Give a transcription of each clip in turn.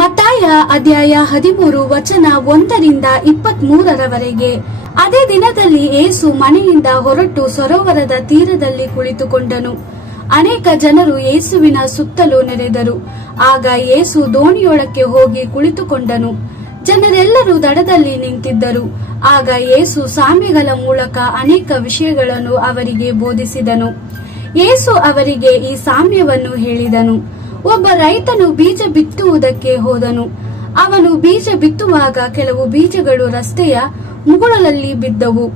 ಮತ್ತಾಯ ಅಧ್ಯಾಯ 13 ವಚನ 1-23 ಅದೇ ದಿನದಲ್ಲಿ ಯೇಸು ಮನೆಯಿಂದ ಹೊರಟು ಸರೋವರದ ತೀರದಲ್ಲಿ ಕುಳಿತುಕೊಂಡನು. ಅನೇಕ ಜನರು ಯೇಸುವಿನ ಸುತ್ತಲೂ ನೆರೆದರು. ಆಗ ಯೇಸು ದೋಣಿಯೊಳಕ್ಕೆ ಹೋಗಿ ಕುಳಿತುಕೊಂಡನು. ಜನರೆಲ್ಲರೂ ದಡದಲ್ಲಿ ನಿಂತಿದ್ದರು. ಆಗ ಯೇಸು ಸಾಮ್ಯಗಳ ಮೂಲಕ ಅನೇಕ ವಿಷಯಗಳನ್ನು ಅವರಿಗೆ ಬೋಧಿಸಿದನು. ಯೇಸು ಅವರಿಗೆ ಈ ಸಾಮ್ಯವನ್ನು ಹೇಳಿದನು. ಒಬ್ಬ ರೈತನು ಬೀಜ ಬಿತ್ತುವುದಕ್ಕೆ ಹೋದನು. ಅವನು ಬೀಜ ಬಿತ್ತುವಾಗ ಕೆಲವು ಬೀಜಗಳು ರಸ್ತೆಯ ಮುಗುಳಲ್ಲಿ ಬಿದ್ದವು.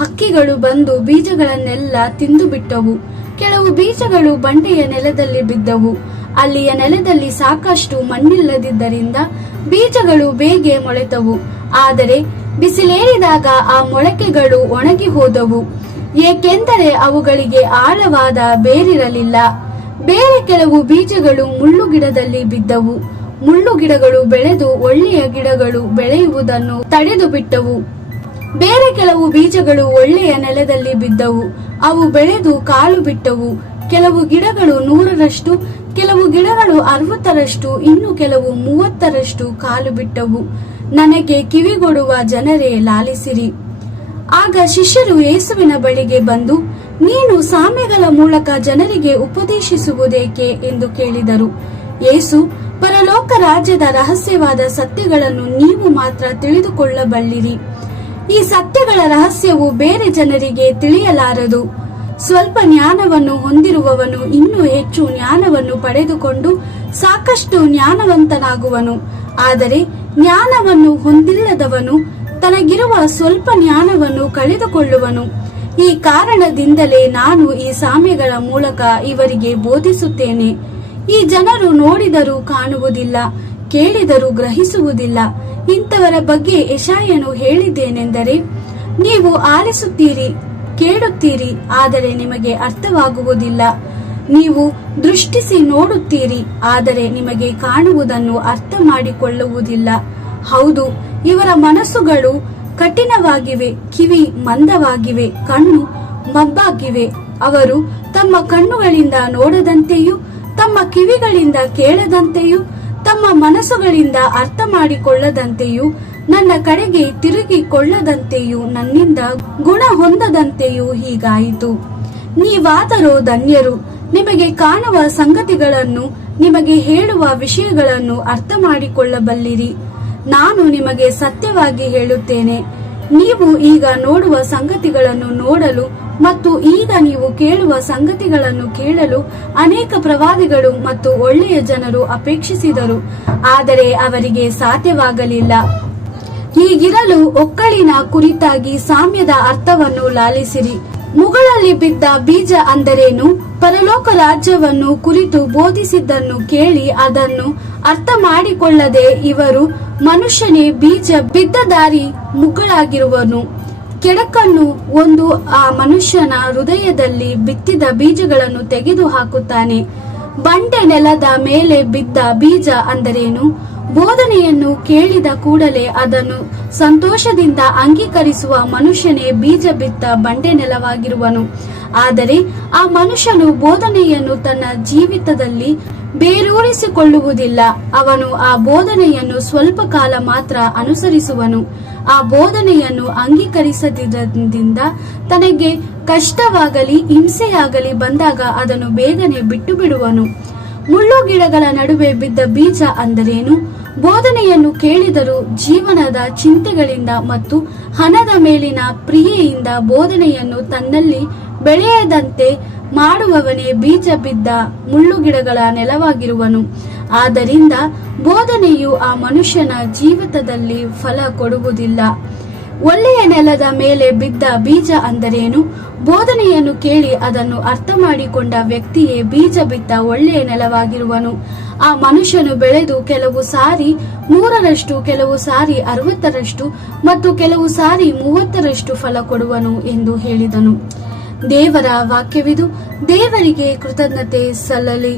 ಹಕ್ಕಿಗಳು ಬಂದು ಬೀಜಗಳನ್ನೆಲ್ಲ ತಿಂದು ಬಿಟ್ಟವು. ಕೆಲವು ಬೀಜಗಳು ಬಂಡೆಯ ನೆಲದಲ್ಲಿ ಬಿದ್ದವು. ಅಲ್ಲಿಯ ನೆಲದಲ್ಲಿ ಸಾಕಷ್ಟು ಮಣ್ಣಿಲ್ಲದಿದ್ದರಿಂದ ಬೀಜಗಳು ಬೇಗ ಮೊಳೆತವು. ಆದರೆ ಬಿಸಿಲೇರಿದಾಗ ಆ ಮೊಳಕೆಗಳು ಒಣಗಿ ಹೋದವು, ಏಕೆಂದರೆ ಅವುಗಳಿಗೆ ಆಳವಾದ ಬೇರಿರಲಿಲ್ಲ. ಬೇರೆ ಕೆಲವು ಬೀಜಗಳು ಮುಳ್ಳು ಗಿಡದಲ್ಲಿ ಬಿದ್ದವು. ಮುಳ್ಳು ಗಿಡಗಳು ಬೆಳೆದು ಒಳ್ಳೆಯ ಗಿಡಗಳು ಬೆಳೆಯುವುದನ್ನು ತಡೆದು ಬಿಟ್ಟವು. ಬೇರೆ ಕೆಲವು ಬೀಜಗಳು ಒಳ್ಳೆಯ ನೆಲದಲ್ಲಿ ಬಿದ್ದವು. ಅವು ಬೆಳೆದು ಕಾಳು ಬಿಟ್ಟವು. ಕೆಲವು ಗಿಡಗಳು 100ರಷ್ಟು, ಕೆಲವು ಗಿಡಗಳು 60ರಷ್ಟು, ಇನ್ನು ಕೆಲವು 30ರಷ್ಟು ಕಾಲು ಬಿಟ್ಟವು. ನನಗೆ ಕಿವಿಗೊಡುವ ಜನರೇ, ಲಾಲಿಸಿರಿ. ಆಗ ಶಿಷ್ಯರು ಯೇಸುವಿನ ಬಳಿಗೆ ಬಂದು, ನೀನು ಸಾಮ್ಯಗಳ ಮೂಲಕ ಜನರಿಗೆ ಉಪದೇಶಿಸುವುದೇಕೆ ಎಂದು ಕೇಳಿದರು. ಯೇಸು, ಪರಲೋಕ ರಾಜ್ಯದ ರಹಸ್ಯವಾದ ಸತ್ಯಗಳನ್ನು ನೀವು ಮಾತ್ರ ತಿಳಿದುಕೊಳ್ಳಬಲ್ಲಿರಿ. ಈ ಸತ್ಯಗಳ ರಹಸ್ಯವು ಬೇರೆ ಜನರಿಗೆ ತಿಳಿಯಲಾರದು. ಸ್ವಲ್ಪ ಜ್ಞಾನವನ್ನು ಹೊಂದಿರುವವನು ಇನ್ನೂ ಹೆಚ್ಚು ಜ್ಞಾನವನ್ನು ಪಡೆದುಕೊಂಡು ಸಾಕಷ್ಟು ಜ್ಞಾನವಂತನಾಗುವನು. ಆದರೆ ಜ್ಞಾನವನ್ನು ಹೊಂದಿಲ್ಲದವನು ತನಗಿರುವ ಸ್ವಲ್ಪ ಜ್ಞಾನವನ್ನು ಕಳೆದುಕೊಳ್ಳುವನು. ಈ ಕಾರಣದಿಂದಲೇ ನಾನು ಈ ಸಾಮ್ಯಗಳ ಮೂಲಕ ಇವರಿಗೆ ಬೋಧಿಸುತ್ತೇನೆ. ಈ ಜನರು ನೋಡಿದರೂ ಕಾಣುವುದಿಲ್ಲ, ಕೇಳಿದರೂ ಗ್ರಹಿಸುವುದಿಲ್ಲ. ಇಂಥವರ ಬಗ್ಗೆ ಯೆಶಾಯನು ಹೇಳಿದ್ದೇನೆಂದರೆ, ನೀವು ಆಲಿಸುತ್ತೀರಿ, ಕೇಳುತ್ತೀರಿ, ಆದರೆ ನಿಮಗೆ ಅರ್ಥವಾಗುವುದಿಲ್ಲ. ನೀವು ದೃಷ್ಟಿಸಿ ನೋಡುತ್ತೀರಿ, ಆದರೆ ನಿಮಗೆ ಕಾಣುವುದನ್ನು ಅರ್ಥ ಮಾಡಿಕೊಳ್ಳುವುದಿಲ್ಲ. ಹೌದು, ಇವರ ಮನಸ್ಸುಗಳು ಕಠಿಣವಾಗಿವೆ, ಕಿವಿ ಮಂದವಾಗಿವೆ, ಕಣ್ಣು ಮಬ್ಬಾಗಿವೆ. ಅವರು ತಮ್ಮ ಕಣ್ಣುಗಳಿಂದ ನೋಡದಂತೆಯೂ ತಮ್ಮ ಕಿವಿಗಳಿಂದ ಕೇಳದಂತೆಯೂ ತಮ್ಮ ಮನಸ್ಸುಗಳಿಂದ ಅರ್ಥ ಮಾಡಿಕೊಳ್ಳದಂತೆಯೂ ನನ್ನ ಕಡೆಗೆ ತಿರುಗಿಕೊಳ್ಳದಂತೆಯೂ ನನ್ನಿಂದ ಗುಣ ಹೊಂದದಂತೆಯೂ ಹೀಗಾಯಿತು. ನೀವಾದರೋ ಧನ್ಯರು, ನಿಮಗೆ ಕಾಣುವ ಸಂಗತಿಗಳನ್ನು, ನಿಮಗೆ ಹೇಳುವ ವಿಷಯಗಳನ್ನು ಅರ್ಥ ಮಾಡಿಕೊಳ್ಳಬಲ್ಲಿರಿ. ನಾನು ನಿಮಗೆ ಸತ್ಯವಾಗಿ ಹೇಳುತ್ತೇನೆ, ನೀವು ಈಗ ನೋಡುವ ಸಂಗತಿಗಳನ್ನು ನೋಡಲು ಮತ್ತು ಈಗ ನೀವು ಕೇಳುವ ಸಂಗತಿಗಳನ್ನು ಕೇಳಲು ಅನೇಕ ಪ್ರವಾದಿಗಳು ಮತ್ತು ಒಳ್ಳೆಯ ಜನರು ಅಪೇಕ್ಷಿಸಿದರು, ಆದರೆ ಅವರಿಗೆ ಸಾಧ್ಯವಾಗಲಿಲ್ಲ. ಹೀಗಿರಲು ಒಕ್ಕಲಿನ ಕುರಿತಾಗಿ ಸಾಮ್ಯದ ಅರ್ಥವನ್ನು ಲಾಲಿಸಿರಿ. ಮುಗಳಲ್ಲಿ ಬಿದ್ದ ಬೀಜ ಅಂದರೇನು? ಪರಲೋಕ ರಾಜ್ಯವನ್ನು ಕುರಿತು ಬೋಧಿಸಿದ್ದನ್ನು ಕೇಳಿ ಅದನ್ನು ಅರ್ಥ ಮಾಡಿಕೊಳ್ಳದೆ ಇವರು, ಮನುಷ್ಯನೇ ಬೀಜ ಬಿದ್ದ ದಾರಿ ಮುಗಳಾಗಿರುವನು. ಕೆಡಕನ್ನು ಒಂದು ಆ ಮನುಷ್ಯನ ಹೃದಯದಲ್ಲಿ ಬಿತ್ತಿದ ಬೀಜಗಳನ್ನು ತೆಗೆದು ಹಾಕುತ್ತಾನೆ. ಬಂಡೆ ನೆಲದ ಮೇಲೆ ಬಿದ್ದ ಬೀಜ ಅಂದರೇನು? ಬೋಧನೆಯನ್ನು ಕೇಳಿದ ಕೂಡಲೇ ಅದನ್ನು ಸಂತೋಷದಿಂದ ಅಂಗೀಕರಿಸುವ ಮನುಷ್ಯನೇ ಬೀಜ ಬಿತ್ತ ಬಂಡೆ ನೆಲವಾಗಿರುವನು. ಆದರೆ ಆ ಮನುಷ್ಯನು ಬೋಧನೆಯನ್ನು ತನ್ನ ಜೀವಿತದಲ್ಲಿ ಬೇರೂರಿಸಿಕೊಳ್ಳುವುದಿಲ್ಲ. ಅವನು ಆ ಬೋಧನೆಯನ್ನು ಸ್ವಲ್ಪ ಕಾಲ ಮಾತ್ರ ಅನುಸರಿಸುವನು. ಆ ಬೋಧನೆಯನ್ನು ಅಂಗೀಕರಿಸದಿದ್ದರಿಂದ ತನಗೆ ಕಷ್ಟವಾಗಲಿ ಹಿಂಸೆಯಾಗಲಿ ಬಂದಾಗ ಅದನ್ನು ಬೇಗನೆ ಬಿಟ್ಟು ಬಿಡುವನು. ಮುಳ್ಳು ಗಿಡಗಳ ನಡುವೆ ಬಿದ್ದ ಬೀಜ ಅಂದರೇನು? ಬೋಧನೆಯನ್ನು ಕೇಳಿದರೂ ಜೀವನದ ಚಿಂತೆಗಳಿಂದ ಮತ್ತು ಹಣದ ಮೇಲಿನ ಪ್ರಿಯೆಯಿಂದ ಬೋಧನೆಯನ್ನು ತನ್ನಲ್ಲಿ ಬೆಳೆಯದಂತೆ ಮಾಡುವವನೇ ಬೀಜ ಬಿದ್ದ ಮುಳ್ಳುಗಿಡಗಳ ನೆಲವಾಗಿರುವನು. ಆದ್ದರಿಂದ ಬೋಧನೆಯು ಆ ಮನುಷ್ಯನ ಜೀವಿತದಲ್ಲಿ ಫಲ ಕೊಡುವುದಿಲ್ಲ. ಒಳ್ಳೆಯ ನೆಲದ ಮೇಲೆ ಬಿದ್ದ ಬೀಜ ಅಂದರೇನು? ಬೋಧನೆಯನ್ನು ಕೇಳಿ ಅದನ್ನು ಅರ್ಥ ಮಾಡಿಕೊಂಡ ವ್ಯಕ್ತಿಯೇ ಬೀಜ ಬಿತ್ತ ಒಳ್ಳೆಯ ನೆಲವಾಗಿರುವನು. ಆ ಮನುಷ್ಯನು ಬೆಳೆದು ಕೆಲವು ಸಾರಿ 100ರಷ್ಟು, ಕೆಲವು ಸಾರಿ 60ರಷ್ಟು ಮತ್ತು ಕೆಲವು ಸಾರಿ 30ರಷ್ಟು ಫಲ ಕೊಡುವನು ಎಂದು ಹೇಳಿದನು. ದೇವರ ವಾಕ್ಯವಿದು. ದೇವರಿಗೆ ಕೃತಜ್ಞತೆ ಸಲ್ಲಲಿ.